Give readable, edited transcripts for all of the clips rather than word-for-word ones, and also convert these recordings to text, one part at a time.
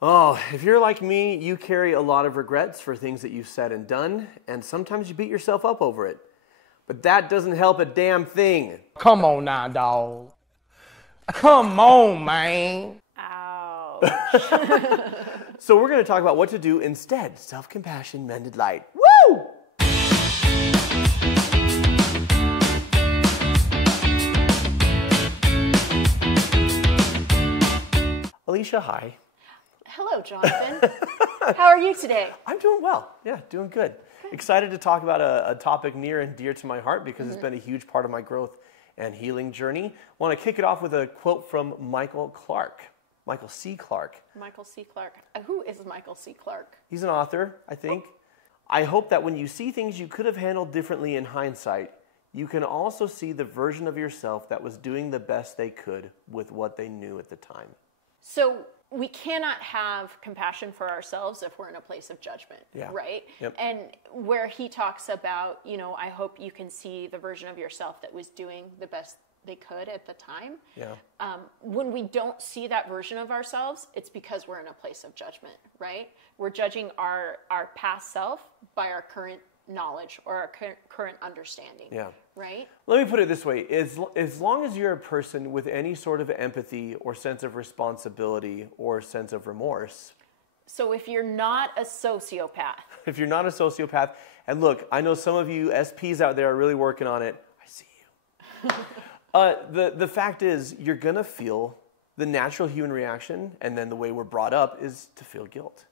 Oh, if you're like me, you carry a lot of regrets for things that you've said and done, and sometimes you beat yourself up over it. But that doesn't help a damn thing. Come on now, dog. Come on, man. Ouch. So we're going to talk about what to do instead. Self-compassion, mended light. Woo! Alicia, hi. Hello, Jonathan. How are you today? I'm doing well. Yeah, doing good. Excited to talk about a topic near and dear to my heart because it's been a huge part of my growth and healing journey. I want to kick it off with a quote from Michael C. Clarke. Michael C. Clarke. Who is Michael C. Clarke? He's an author, I think. I hope that when you see things you could have handled differently in hindsight, you can also see the version of yourself that was doing the best they could with what they knew at the time. So we cannot have compassion for ourselves if we're in a place of judgment, right? Yep. And where he talks about, I hope you can see the version of yourself that was doing the best they could at the time. Yeah. When we don't see that version of ourselves, it's because we're in a place of judgment, right? We're judging our past self by our current knowledge or our current understanding, right? Let me put it this way. As long as you're a person with any sort of empathy or sense of responsibility or sense of remorse. So if you're not a sociopath. If you're not a sociopath, and look, I know some of you SPs out there are really working on it. I see you. The fact is, you're going to feel the natural human reaction, and then the way we're brought up is to feel guilt.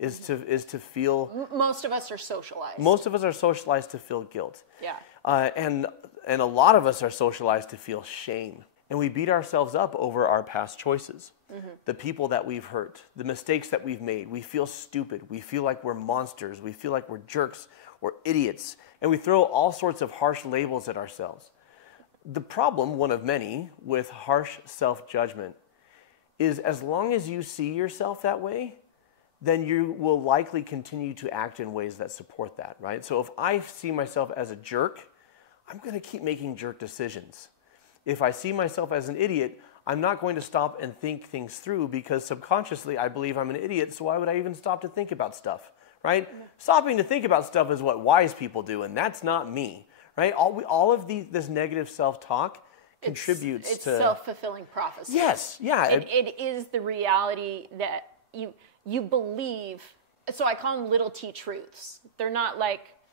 Is to feel... Most of us are socialized. Most of us are socialized to feel guilt. Yeah. And a lot of us are socialized to feel shame. And we beat ourselves up over our past choices. The people that we've hurt, the mistakes that we've made. We feel stupid. We feel like we're monsters. We feel like we're jerks or idiots. And we throw all sorts of harsh labels at ourselves. The problem, one of many, with harsh self-judgment is as long as you see yourself that way, then you will likely continue to act in ways that support that, right? So if I see myself as a jerk, I'm going to keep making jerk decisions. If I see myself as an idiot, I'm not going to stop and think things through because subconsciously I believe I'm an idiot, so why would I even stop to think about stuff, right? Stopping to think about stuff is what wise people do, and that's not me, right? All of this negative self-talk contributes to... It's self-fulfilling prophecy. Yes, yeah. It is the reality that you believe. So I call them little T truths. They're not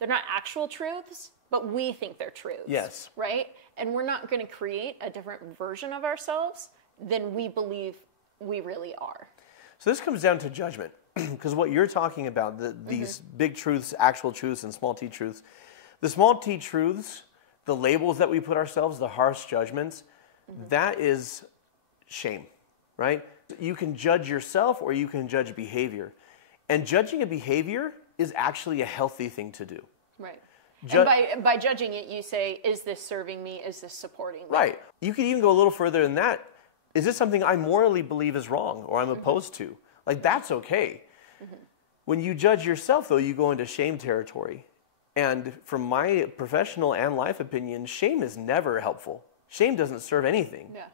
actual truths, but we think they're truths. Yes. Right? And we're not going to create a different version of ourselves than we believe we really are. So this comes down to judgment, because what you're talking about, these big truths, actual truths, and small T truths, the small T truths, the labels that we put ourselves, the harsh judgments, that is shame, right? You can judge yourself or you can judge behavior. And judging a behavior is actually a healthy thing to do. Right. And by judging it, you say, is this serving me? Is this supporting me? Right. You could even go a little further than that. Is this something I morally believe is wrong or I'm opposed to? Like, that's okay. When you judge yourself, though, you go into shame territory. And from my professional and life opinion, shame is never helpful. Shame doesn't serve anything. Yeah.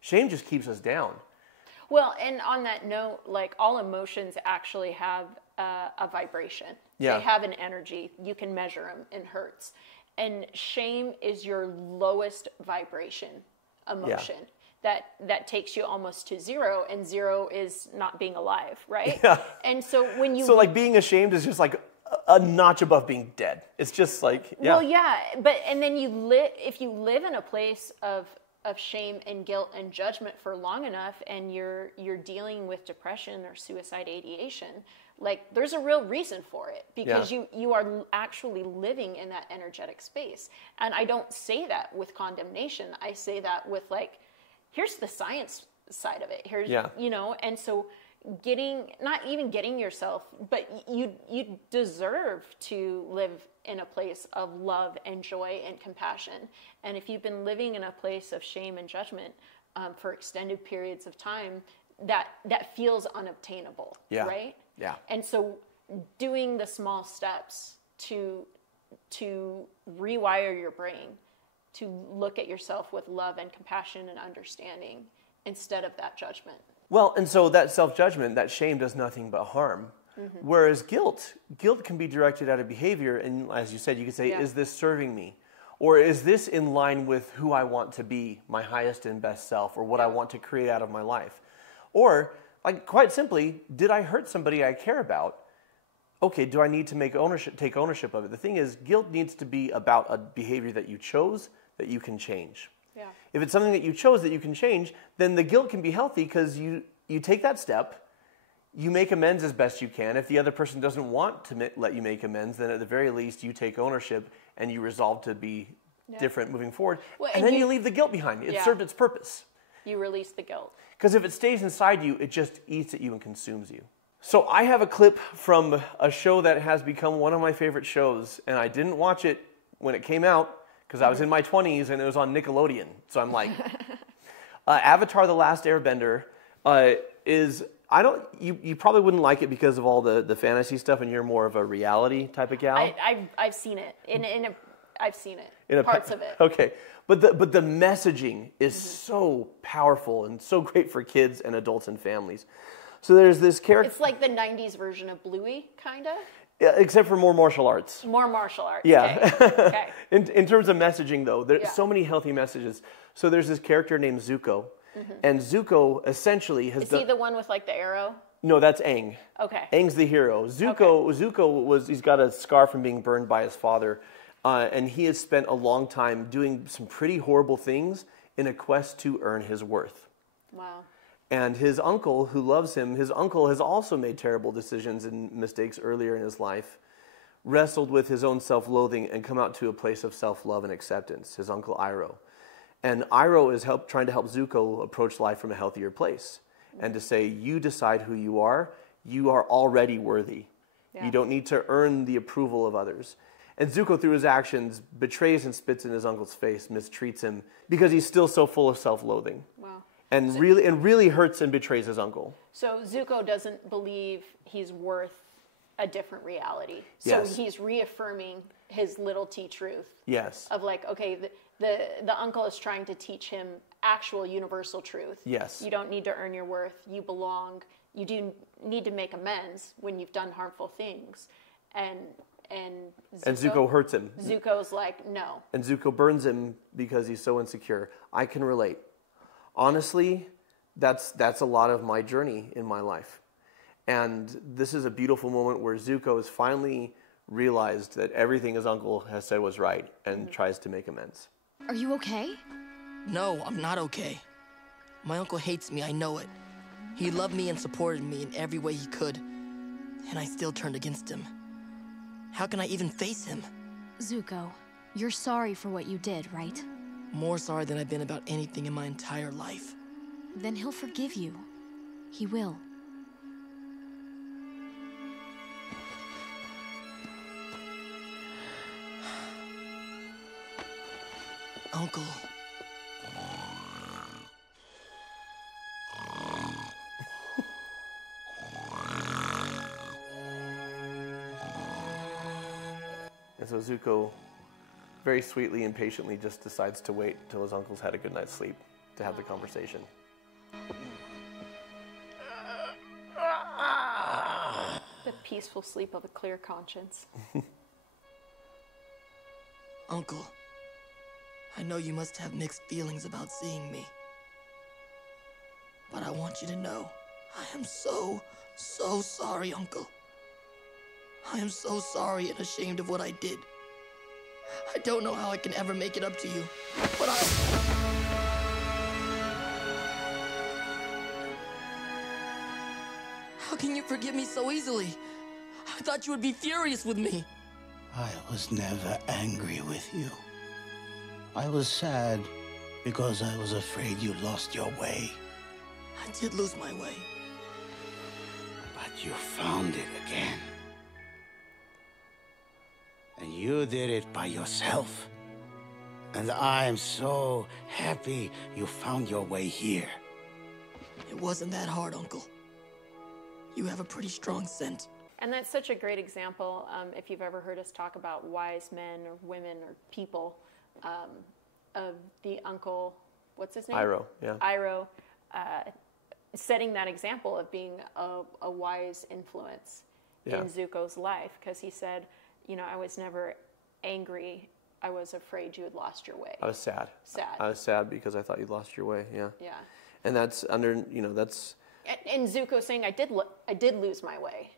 Shame just keeps us down. Well, and on that note, like all emotions actually have a vibration. Yeah. They have an energy. You can measure them in hertz. And shame is your lowest vibration emotion. Yeah. That takes you almost to zero, and zero is not being alive, right? Yeah. And so when you... So like being ashamed is just like a notch above being dead. It's just like, yeah. Well, yeah, and then if you live in a place of shame and guilt and judgment for long enough, and you're dealing with depression or suicide ideation, like there's a real reason for it, because you are actually living in that energetic space. And I don't say that with condemnation. I say that with like, here's the science side of it. Here's and so not even getting yourself, but you deserve to live in a place of love and joy and compassion. And if you've been living in a place of shame and judgment for extended periods of time, that feels unobtainable, right? Yeah. And so doing the small steps to rewire your brain, to look at yourself with love and compassion and understanding instead of that judgment. Well, and so that self-judgment, that shame does nothing but harm. Whereas guilt can be directed at a behavior, and as you said, you could say, is this serving me? Or is this in line with who I want to be, my highest and best self, or what I want to create out of my life? Or, like, quite simply, did I hurt somebody I care about? Okay, do I need to take ownership of it? The thing is, guilt needs to be about a behavior that you chose that you can change. Yeah. If it's something that you chose that you can change, then the guilt can be healthy because you take that step, you make amends as best you can. If the other person doesn't want to let you make amends, then at the very least you take ownership and you resolve to be different moving forward. Well, and then you leave the guilt behind. It served its purpose. You release the guilt. Because if it stays inside you, it just eats at you and consumes you. So I have a clip from a show that has become one of my favorite shows, and I didn't watch it when it came out because I was in my 20s and it was on Nickelodeon. So I'm like, Avatar: The Last Airbender is... You probably wouldn't like it because of all the fantasy stuff, and you're more of a reality type of gal. I've seen it I've seen it parts of it. Okay, but the messaging is so powerful and so great for kids and adults and families. So there's this character. It's like the '90s version of Bluey, kind of. Yeah, except for more martial arts. More martial arts. Yeah. Okay. In terms of messaging, though, there's so many healthy messages. So there's this character named Zuko. And Zuko essentially has Is he the one with like the arrow? No, that's Aang. Okay. Aang's the hero. Zuko he's got a scar from being burned by his father, and he has spent a long time doing some pretty horrible things in a quest to earn his worth. Wow. And his uncle, who loves him, his uncle has also made terrible decisions and mistakes earlier in his life, wrestled with his own self-loathing and come out to a place of self-love and acceptance, his uncle Iroh. And Iroh is trying to help Zuko approach life from a healthier place and to say, you decide who you are already worthy. Yeah. You don't need to earn the approval of others. And Zuko, through his actions, betrays and spits in his uncle's face, mistreats him, because he's still so full of self-loathing. Wow. And really hurts and betrays his uncle. So Zuko doesn't believe he's worth a different reality. So he's reaffirming his little T truth. Yes. Of like, okay, the uncle is trying to teach him actual universal truth. Yes. You don't need to earn your worth. You belong. You do need to make amends when you've done harmful things. And Zuko hurts him. Zuko's like, no. And Zuko burns him because he's so insecure. I can relate. Honestly, that's a lot of my journey in my life. And this is a beautiful moment where Zuko has finally realized that everything his uncle has said was right and tries to make amends. Are you okay? No, I'm not okay. My uncle hates me, I know it. He loved me and supported me in every way he could. And I still turned against him. How can I even face him? Zuko, you're sorry for what you did, right? More sorry than I've been about anything in my entire life. Then he'll forgive you. He will. Uncle. And so Zuko very sweetly and patiently just decides to wait until his uncle's had a good night's sleep to have the conversation. The peaceful sleep of a clear conscience. Uncle, I know you must have mixed feelings about seeing me. But I want you to know, I am so sorry, Uncle. I am so sorry and ashamed of what I did. I don't know how I can ever make it up to you, but How can you forgive me so easily? I thought you would be furious with me. I was never angry with you. I was sad because I was afraid you lost your way. I did lose my way. But you found it again. And you did it by yourself. And I'm so happy you found your way here. It wasn't that hard, Uncle. You have a pretty strong scent. And that's such a great example, if you've ever heard us talk about wise men or women or people, of the uncle, what's his name? Iroh, yeah. Iroh setting that example of being a wise influence in Zuko's life, because he said, you know, I was never angry. I was afraid you had lost your way. I was sad. Sad. I was sad because I thought you'd lost your way. Yeah. Yeah. And that's under, you know, that's. And Zuko saying, I did lose my way,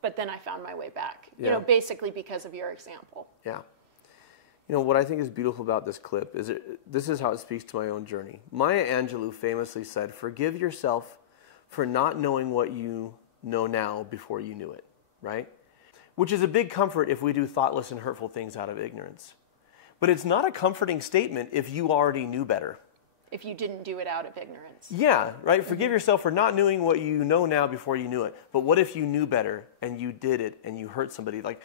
but then I found my way back. Yeah. You know, basically because of your example. Yeah. You know, what I think is beautiful about this clip is this is how it speaks to my own journey. Maya Angelou famously said, "Forgive yourself for not knowing what you know now before you knew it," right? Which is a big comfort if we do thoughtless and hurtful things out of ignorance. But it's not a comforting statement if you already knew better. If you didn't do it out of ignorance. Yeah, right? Forgive yourself for not knowing what you know now before you knew it. But what if you knew better and you did it and you hurt somebody? Like,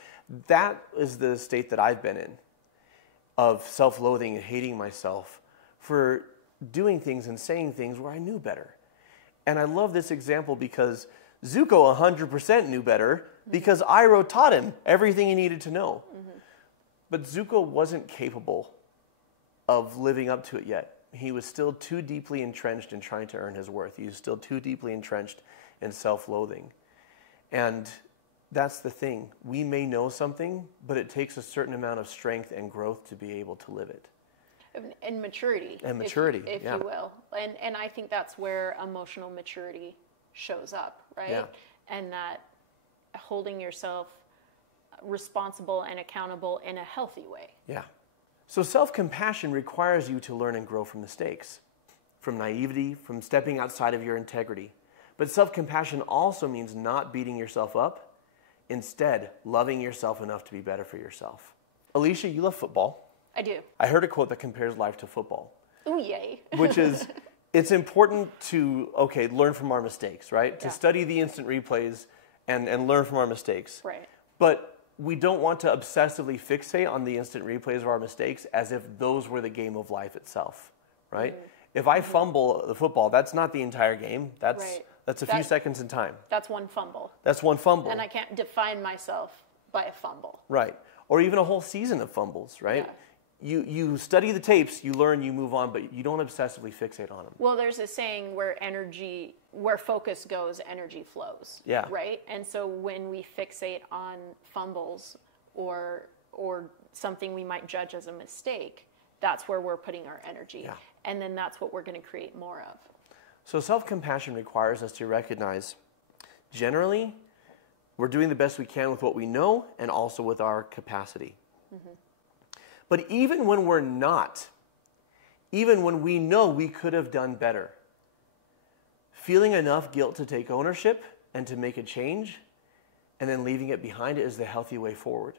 that is the state that I've been in, of self-loathing and hating myself for doing things and saying things where I knew better. And I love this example because Zuko 100% knew better because Iroh taught him everything he needed to know. But Zuko wasn't capable of living up to it yet. He was still too deeply entrenched in trying to earn his worth. He was still too deeply entrenched in self-loathing. And that's the thing. We may know something, but it takes a certain amount of strength and growth to be able to live it. And maturity. And maturity, if you will. And I think that's where emotional maturity shows up, right? Yeah. And that holding yourself responsible and accountable in a healthy way. Yeah. So self-compassion requires you to learn and grow from mistakes, from naivety, from stepping outside of your integrity. But self-compassion also means not beating yourself up, instead loving yourself enough to be better for yourself. Alicia, you love football. I do. I heard a quote that compares life to football. Ooh, yay. Which is, it's important to, learn from our mistakes, right? Yeah. To study the instant replays and learn from our mistakes. Right. But we don't want to obsessively fixate on the instant replays of our mistakes as if those were the game of life itself, right? If I fumble the football, that's not the entire game. That's a few seconds in time. That's one fumble. That's one fumble. And I can't define myself by a fumble. Right. Or even a whole season of fumbles, right? Yeah. You study the tapes, you learn, you move on, but you don't obsessively fixate on them. Well, there's a saying where focus goes, energy flows. Yeah. Right? And so when we fixate on fumbles or something we might judge as a mistake, that's where we're putting our energy. Yeah. And then that's what we're going to create more of. So self-compassion requires us to recognize, generally, we're doing the best we can with what we know and also with our capacity. But even when we're not, even when we know we could have done better, feeling enough guilt to take ownership and to make a change and then leaving it behind is the healthy way forward.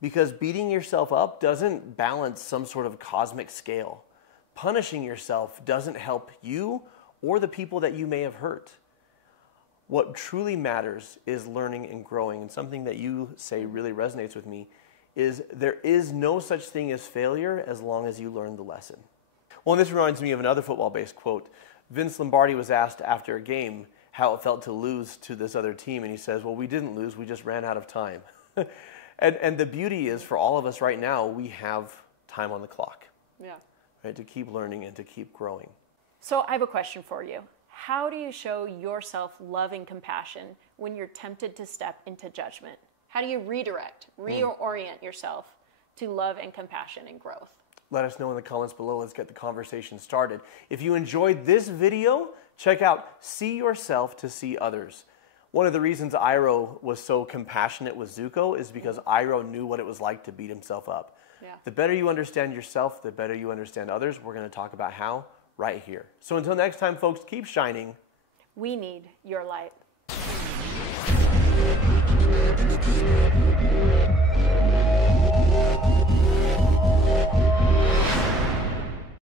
Because beating yourself up doesn't balance some sort of cosmic scale. Punishing yourself doesn't help you or the people that you may have hurt. What truly matters is learning and growing. And something that you say really resonates with me is there is no such thing as failure as long as you learn the lesson. Well, and this reminds me of another football-based quote. Vince Lombardi was asked after a game how it felt to lose to this other team, and he says, well, we didn't lose, we just ran out of time. and the beauty is, for all of us right now, we have time on the clock. Yeah. Right, to keep learning and to keep growing. So I have a question for you. How do you show yourself love and compassion when you're tempted to step into judgment? How do you reorient yourself to love and compassion and growth? Let us know in the comments below. Let's get the conversation started. If you enjoyed this video, check out See Yourself to See Others. One of the reasons Iroh was so compassionate with Zuko is because Iroh knew what it was like to beat himself up. Yeah. The better you understand yourself, the better you understand others. We're going to talk about how right here. So until next time, folks, keep shining. We need your light.